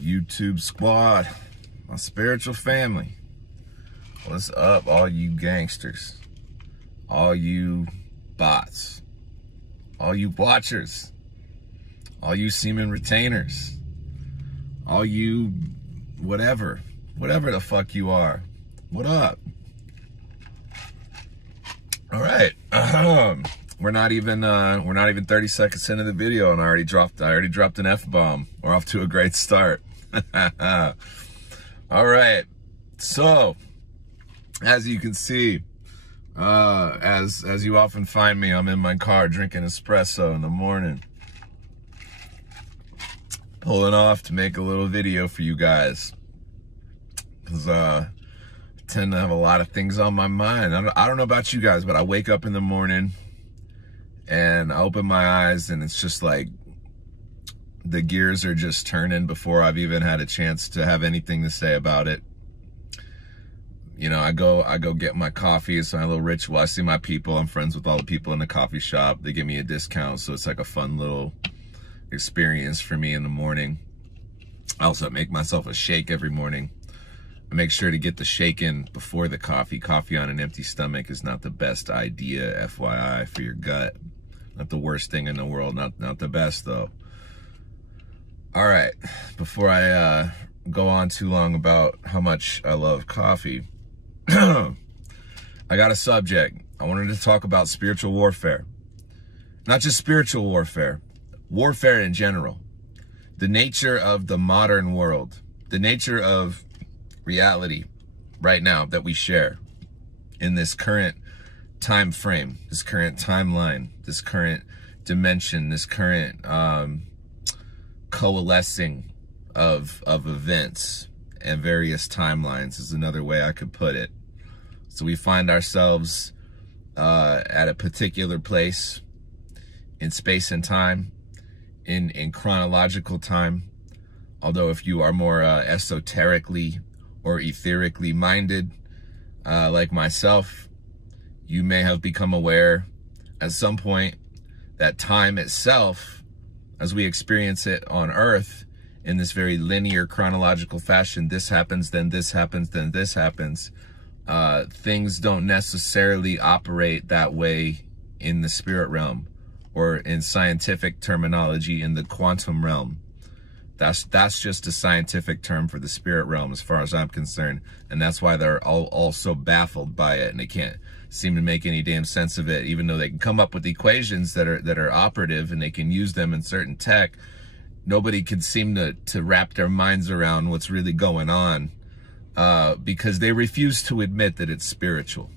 YouTube squad, my spiritual family. What's up, all you gangsters, all you bots, all you watchers, all you semen retainers, all you whatever the fuck you are. What up? All right. We're not even 30 seconds into the video and I already dropped an F-bomb. We're off to a great start. All right. So, as you can see, as you often find me, I'm in my car drinking espresso in the morning, pulling off to make a little video for you guys, because I tend to have a lot of things on my mind. I don't know about you guys, but I wake up in the morning and I open my eyes and it's just like the gears are just turning before I've even had a chance to have anything to say about it. You know, I go get my coffee. It's my little ritual. I see my people. I'm friends with all the people in the coffee shop. They give me a discount, so it's like a fun little experience for me in the morning. I also make myself a shake every morning. I make sure to get the shake in before the coffee. Coffee on an empty stomach is not the best idea, FYI, for your gut. Not the worst thing in the world, not the best though. All right, before I go on too long about how much I love coffee, I got a subject. I wanted to talk about spiritual warfare. Not just spiritual warfare, warfare in general. The nature of the modern world, the nature of reality right now that we share in this current time frame, this current timeline, this current dimension, this current coalescing of events and various timelines is another way I could put it. So we find ourselves at a particular place in space and time, in chronological time. Although if you are more esoterically or etherically minded, like myself, you may have become aware at some point that time itself, as we experience it on Earth in this very linear chronological fashion, this happens, then this happens, then this happens, things don't necessarily operate that way in the spirit realm, or in scientific terminology, in the quantum realm. That's just a scientific term for the spirit realm as far as I'm concerned. And that's why they're all so baffled by it, and they can't seem to make any damn sense of it, even though they can come up with equations that are operative and they can use them in certain tech. Nobody can seem to wrap their minds around what's really going on, because they refuse to admit that it's spiritual.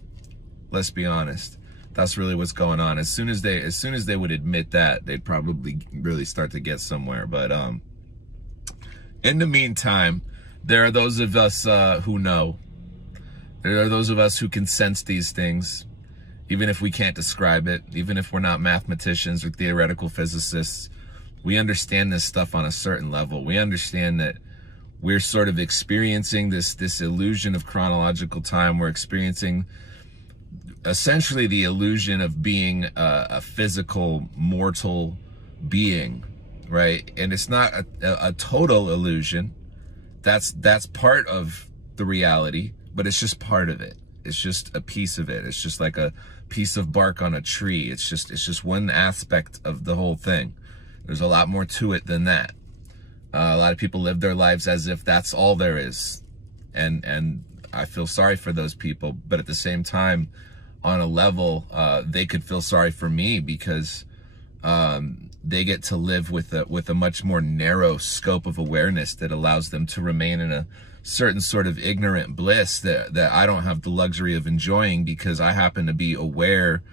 Let's be honest. That's really what's going on. As soon as they would admit that, they'd probably really start to get somewhere. But in the meantime, there are those of us who know. There are those of us who can sense these things, even if we can't describe it, even if we're not mathematicians or theoretical physicists. We understand this stuff on a certain level. We understand that we're sort of experiencing this illusion of chronological time. We're experiencing essentially the illusion of being a physical, mortal being, right? And it's not a total illusion. That's part of the reality, but it's just part of it. It's just a piece of it. It's just like a piece of bark on a tree. It's just one aspect of the whole thing. There's a lot more to it than that. A lot of people live their lives as if that's all there is. And I feel sorry for those people, but at the same time, on a level, they could feel sorry for me, because they get to live with a much more narrow scope of awareness that allows them to remain in a certain sort of ignorant bliss that I don't have the luxury of enjoying, because I happen to be aware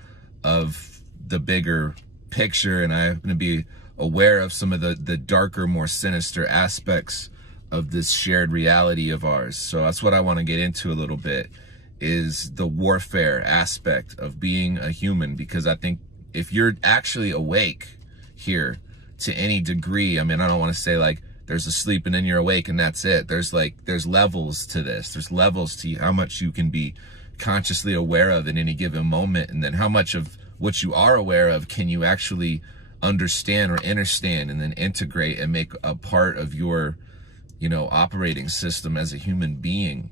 of the bigger picture, and I happen to be aware of some of the darker, more sinister aspects of this shared reality of ours. So that's what I want to get into a little bit, is the warfare aspect of being a human, because I think if you're actually awake here to any degree, I mean, I don't want to say like there's a sleep and then you're awake and that's it. There's levels to this. There's levels to how much you can be consciously aware of in any given moment, and then how much of what you are aware of can you actually understand or understand and then integrate and make a part of your you know, operating system as a human being.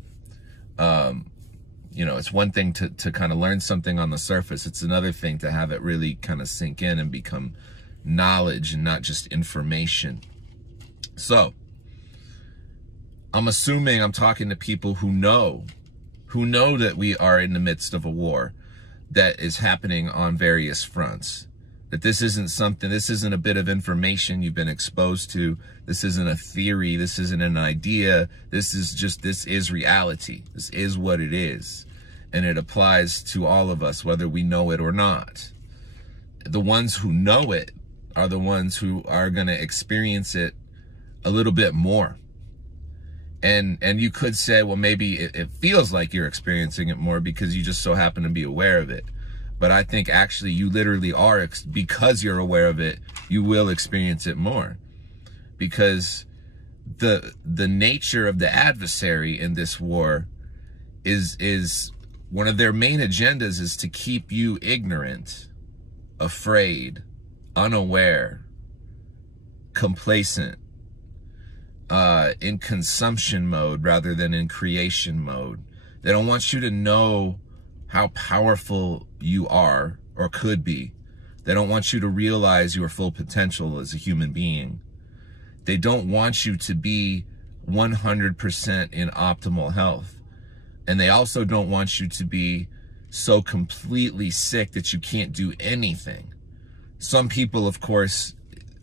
You know, it's one thing to kind of learn something on the surface. It's another thing to have it really kind of sink in and become knowledge and not just information. So I'm assuming I'm talking to people who know that we are in the midst of a war that is happening on various fronts. That this isn't a bit of information you've been exposed to. This isn't a theory. This isn't an idea. This is reality. This is what it is. And it applies to all of us, whether we know it or not. The ones who know it are the ones who are going to experience it a little bit more. And you could say, well, maybe it feels like you're experiencing it more because you just so happen to be aware of it. But I think actually you literally are, because you're aware of it, you will experience it more. Because the nature of the adversary in this war is one of their main agendas is to keep you ignorant, afraid, unaware, complacent, in consumption mode rather than in creation mode. They don't want you to know how powerful you are or could be. They don't want you to realize your full potential as a human being. They don't want you to be 100% in optimal health. And they also don't want you to be so completely sick that you can't do anything. Some people, of course,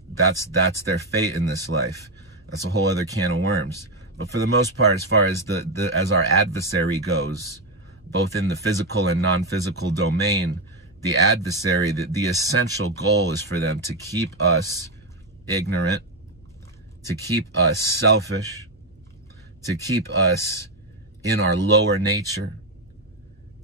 that's their fate in this life. That's a whole other can of worms. But for the most part, as far as as our adversary goes, both in the physical and non-physical domain, the adversary, the essential goal is for them to keep us ignorant, to keep us selfish, to keep us in our lower nature,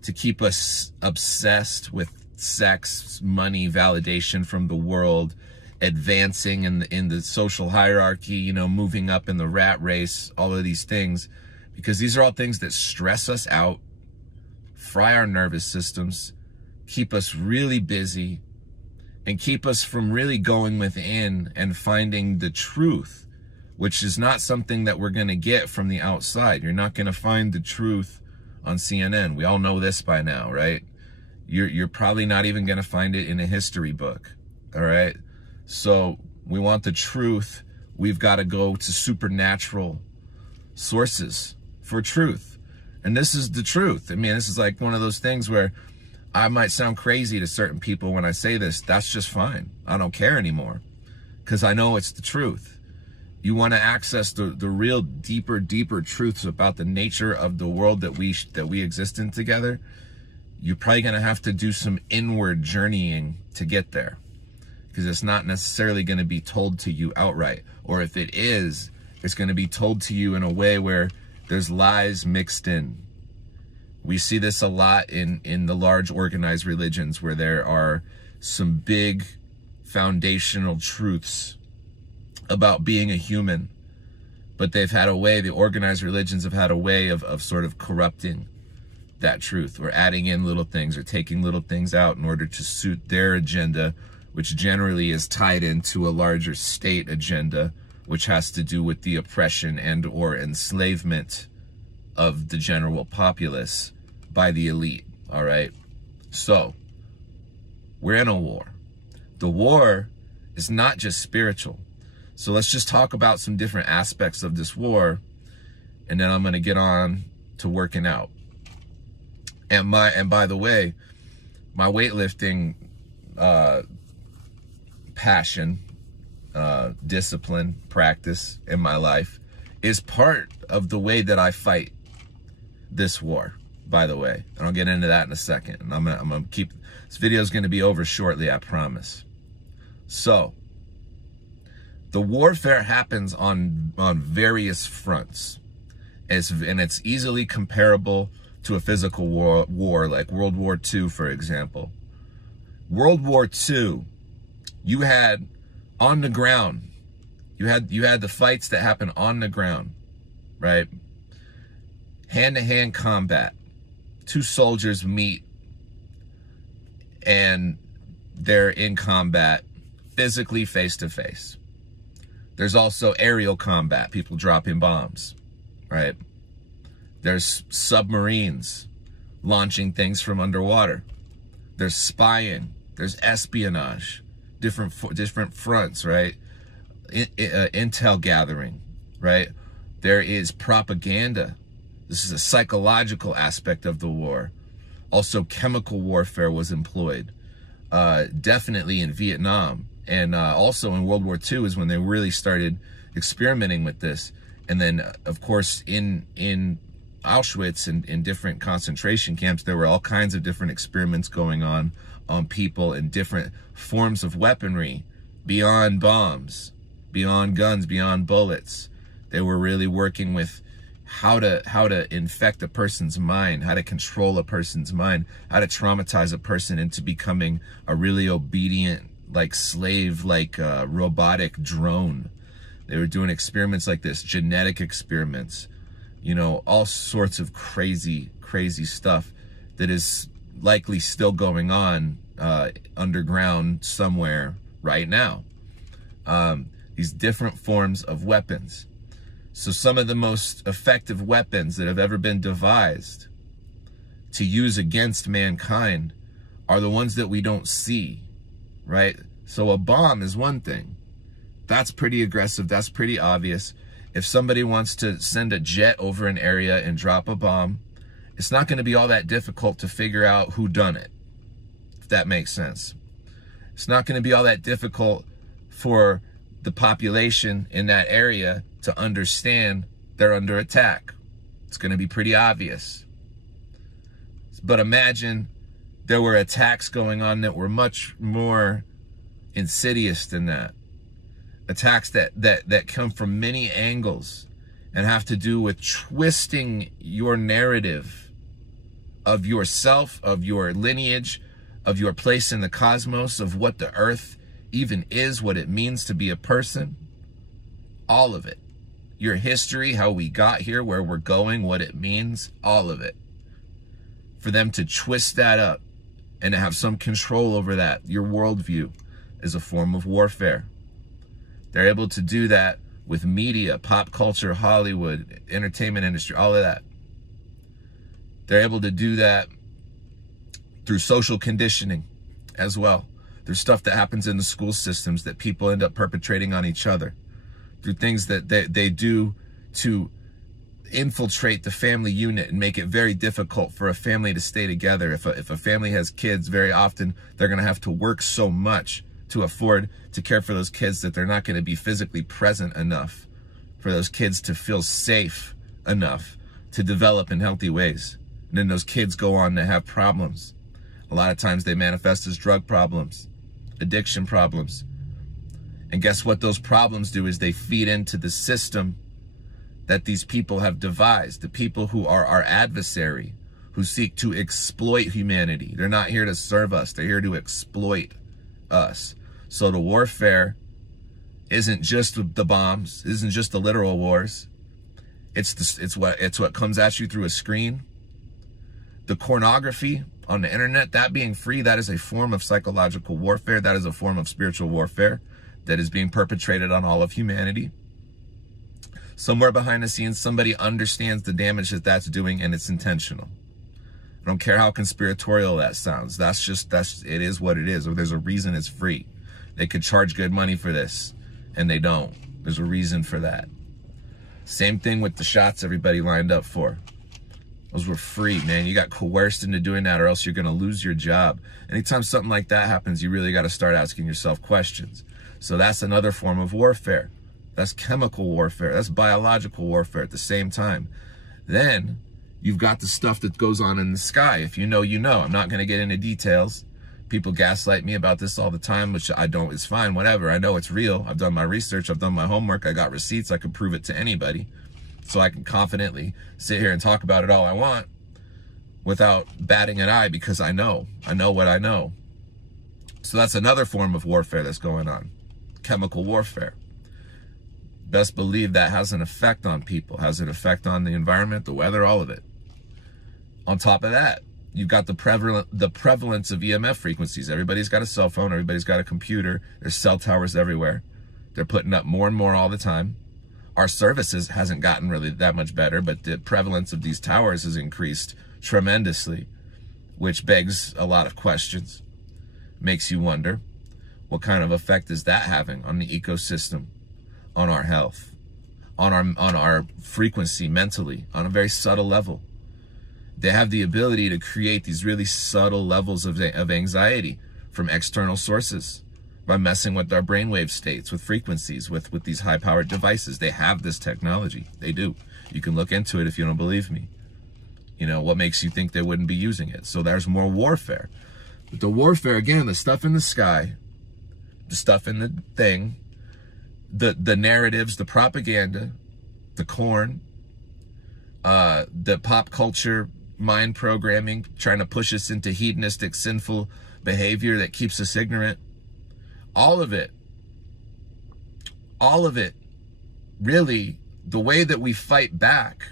to keep us obsessed with sex, money, validation from the world, advancing in the social hierarchy, you know, moving up in the rat race, all of these things, because these are all things that stress us out, fry our nervous systems, keep us really busy, and keep us from really going within and finding the truth, which is not something that we're going to get from the outside. You're not going to find the truth on CNN. We all know this by now, right? You're probably not even going to find it in a history book, all right? So we want the truth. We've got to go to supernatural sources for truth. And this is the truth. I mean, this is like one of those things where I might sound crazy to certain people when I say this. That's just fine. I don't care anymore because I know it's the truth. You want to access the real deeper truths about the nature of the world that we exist in together. You're probably going to have to do some inward journeying to get there, because it's not necessarily going to be told to you outright. Or if it is, it's going to be told to you in a way where there's lies mixed in. We see this a lot in the large organized religions, where there are some big foundational truths about being a human, but they've had a way, the organized religions have had a way of sort of corrupting that truth, or adding in little things or taking little things out in order to suit their agenda, which generally is tied into a larger state agenda, which has to do with the oppression and or enslavement of the general populace by the elite, all right? So, we're in a war. The war is not just spiritual. So let's just talk about some different aspects of this war, and then I'm going to get on to working out. And by the way, my weightlifting passion, discipline, practice in my life is part of the way that I fight this war, by the way. And I'll get into that in a second. And I'm gonna keep, this video is going to be over shortly, I promise. So, the warfare happens on various fronts. And it's easily comparable to a physical war like World War II, for example. World War II, you had on the ground, you had the fights that happened on the ground, right? Hand-to-hand combat. Two soldiers meet and they're in combat physically face-to-face. There's also aerial combat, people dropping bombs, right? There's submarines launching things from underwater. There's spying. There's espionage, different fronts, right? Intel gathering, right? There is propaganda. This is a psychological aspect of the war. Also, chemical warfare was employed, definitely in Vietnam. And also in World War II is when they really started experimenting with this. And then, of course, in Auschwitz and in different concentration camps, there were all kinds of different experiments going on people and different forms of weaponry beyond bombs, beyond guns, beyond bullets. They were really working with how to infect a person's mind, how to control a person's mind, how to traumatize a person into becoming a really obedient, like slave, like robotic drone. They were doing experiments like this, genetic experiments, you know, all sorts of crazy stuff that is likely still going on underground somewhere right now. These different forms of weapons. So some of the most effective weapons that have ever been devised to use against mankind are the ones that we don't see, right? So a bomb is one thing. That's pretty aggressive. That's pretty obvious. If somebody wants to send a jet over an area and drop a bomb, it's not going to be all that difficult to figure out who done it, if that makes sense. It's not going to be all that difficult for the population in that area to understand they're under attack. It's going to be pretty obvious. But imagine there were attacks going on that were much more insidious than that. Attacks that come from many angles and have to do with twisting your narrative of yourself, of your lineage, of your place in the cosmos, of what the earth even is, what it means to be a person. All of it. Your history, how we got here, where we're going, what it means, all of it. For them to twist that up and to have some control over that, your worldview, is a form of warfare. They're able to do that with media, pop culture, Hollywood, entertainment industry, all of that. They're able to do that through social conditioning as well. There's stuff that happens in the school systems that people end up perpetrating on each other. Through things that they do to infiltrate the family unit and make it very difficult for a family to stay together. If a family has kids, very often they're going to have to work so much to afford to care for those kids that they're not going to be physically present enough for those kids to feel safe enough to develop in healthy ways. And then those kids go on to have problems. A lot of times they manifest as drug problems, addiction problems. And guess what those problems do is they feed into the system that these people have devised, the people who are our adversary, who seek to exploit humanity. They're not here to serve us. They're here to exploit us. So the warfare isn't just the bombs, isn't just the literal wars. It's what comes at you through a screen. The pornography on the internet, that being free, that is a form of psychological warfare. That is a form of spiritual warfare that is being perpetrated on all of humanity. Somewhere behind the scenes, somebody understands the damage that that's doing, and it's intentional. I don't care how conspiratorial that sounds. It is what it is. Or there's a reason it's free. They could charge good money for this, and they don't. There's a reason for that. Same thing with the shots everybody lined up for. Those were free, man. You got coerced into doing that, or else you're going to lose your job. Anytime something like that happens, you really got to start asking yourself questions. So that's another form of warfare. That's chemical warfare. That's biological warfare at the same time. Then you've got the stuff that goes on in the sky. If you know, you know. I'm not going to get into details. People gaslight me about this all the time, which I don't. It's fine, whatever. I know it's real. I've done my research. I've done my homework. I got receipts. I can prove it to anybody. So I can confidently sit here and talk about it all I want without batting an eye, because I know what I know. So that's another form of warfare that's going on. Chemical warfare. Best believe that has an effect on people, has an effect on the environment, the weather, all of it. On top of that, you've got the prevalence of EMF frequencies. Everybody's got a cell phone. Everybody's got a computer. There's cell towers everywhere. They're putting up more and more all the time. Our services hasn't gotten really that much better, but the prevalence of these towers has increased tremendously, which begs a lot of questions. Makes you wonder, what kind of effect is that having on the ecosystem, on our health, on our frequency mentally, on a very subtle level? They have the ability to create these really subtle levels of anxiety from external sources by messing with our brainwave states, with frequencies, with these high-powered devices. They have this technology. They do. You can look into it if you don't believe me. You know, what makes you think they wouldn't be using it? So there's more warfare. But the warfare, again, the stuff in the sky, the stuff in the thing, the narratives, the propaganda, the corn, the pop culture mind programming, trying to push us into hedonistic, sinful behavior that keeps us ignorant. All of it, really, the way that we fight back,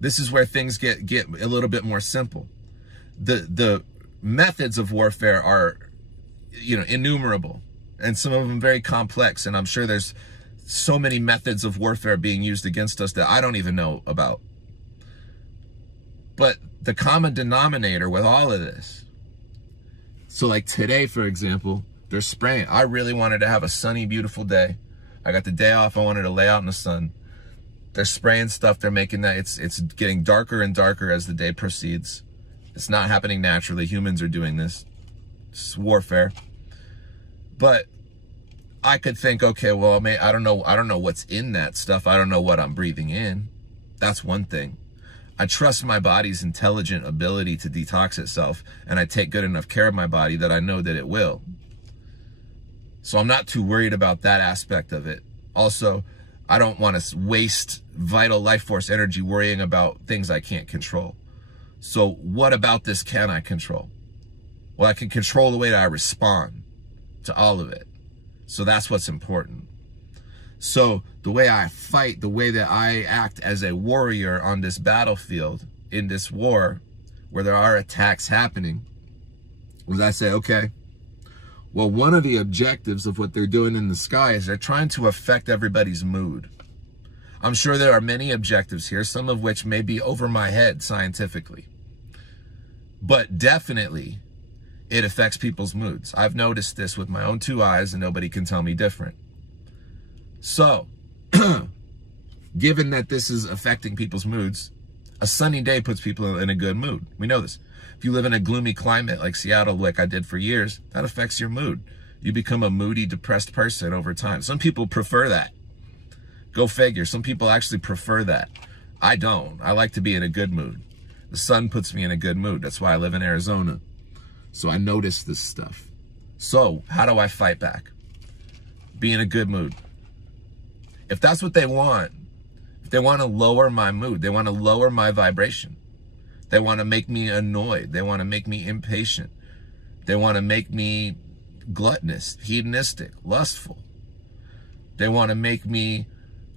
this is where things get a little bit more simple. The methods of warfare are, you know, innumerable, and some of them very complex, and I'm sure there's so many methods of warfare being used against us that I don't even know about. But the common denominator with all of this, so like today, for example, they're spraying. I really wanted to have a sunny, beautiful day. I got the day off. I wanted to lay out in the sun. They're spraying stuff. They're making that. It's getting darker and darker as the day proceeds. It's not happening naturally. Humans are doing this. It's warfare. But I could think, okay, well, I don't know what's in that stuff. I don't know what I'm breathing in. That's one thing. I trust my body's intelligent ability to detox itself, and I take good enough care of my body that I know that it will. So I'm not too worried about that aspect of it. Also, I don't want to waste vital life force energy worrying about things I can't control. So what about this can I control? Well, I can control the way that I respond to all of it. So that's what's important. So the way I fight, the way that I act as a warrior on this battlefield, in this war, where there are attacks happening, was I say, okay, well, one of the objectives of what they're doing in the sky is they're trying to affect everybody's mood. I'm sure there are many objectives here, some of which may be over my head scientifically. But definitely, it affects people's moods. I've noticed this with my own two eyes, and nobody can tell me different. So, given that this is affecting people's moods, a sunny day puts people in a good mood. We know this. If you live in a gloomy climate like Seattle, like I did for years, that affects your mood. You become a moody, depressed person over time. Some people prefer that. Go figure. Some people actually prefer that. I don't. I like to be in a good mood. The sun puts me in a good mood. That's why I live in Arizona. So I notice this stuff. So how do I fight back? Be in a good mood. If that's what they want, if they want to lower my mood, they want to lower my vibration, they want to make me annoyed, they want to make me impatient, they want to make me gluttonous, hedonistic, lustful, they want to make me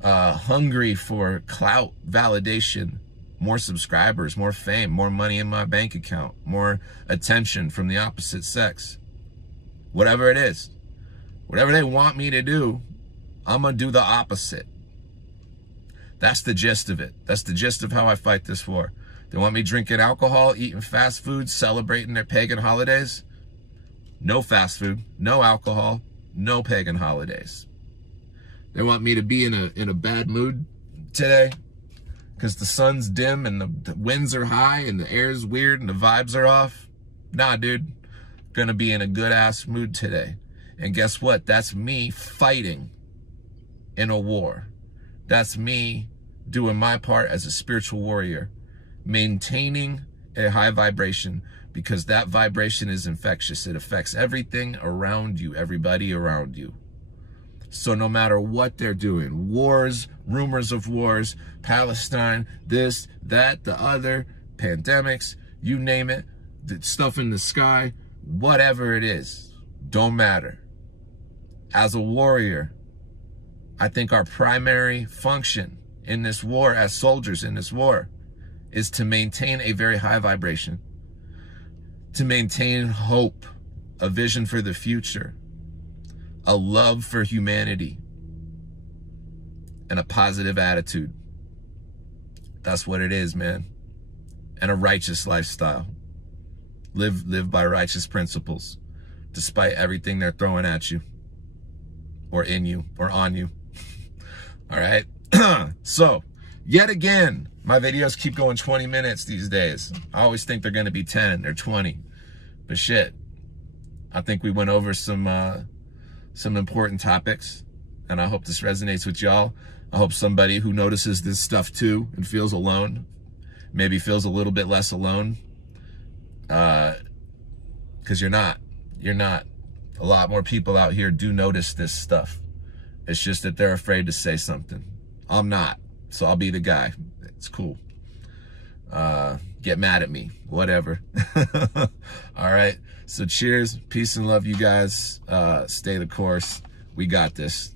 hungry for clout, validation, more subscribers, more fame, more money in my bank account, more attention from the opposite sex. Whatever it is, whatever they want me to do, I'm going to do the opposite. That's the gist of it. That's the gist of how I fight this war. They want me drinking alcohol, eating fast food, celebrating their pagan holidays. No fast food, no alcohol, no pagan holidays. They want me to be in a bad mood today because the sun's dim and the winds are high and the air's weird and the vibes are off. Nah, dude. Gonna be in a good ass mood today. And guess what? That's me fighting in a war. That's me doing my part as a spiritual warrior, maintaining a high vibration, because that vibration is infectious. It affects everything around you, everybody around you. So no matter what they're doing, wars, rumors of wars, Palestine, this, that, the other, pandemics, you name it, the stuff in the sky, whatever it is, don't matter. As a warrior, I think our primary function in this war, as soldiers in this war, is to maintain a very high vibration, to maintain hope, a vision for the future, a love for humanity, and a positive attitude. That's what it is, man. And a righteous lifestyle. Live by righteous principles, despite everything they're throwing at you, or in you, or on you. All right? So, yet again, my videos keep going 20 minutes these days. I always think they're going to be 10 or 20. But shit, I think we went over some important topics, and I hope this resonates with y'all. I hope somebody who notices this stuff too and feels alone, maybe feels a little bit less alone, because you're not. A lot more people out here do notice this stuff. It's just that they're afraid to say something. I'm not, so I'll be the guy. It's cool. Get mad at me, whatever. All right, so cheers, peace and love, you guys. Stay the course. We got this.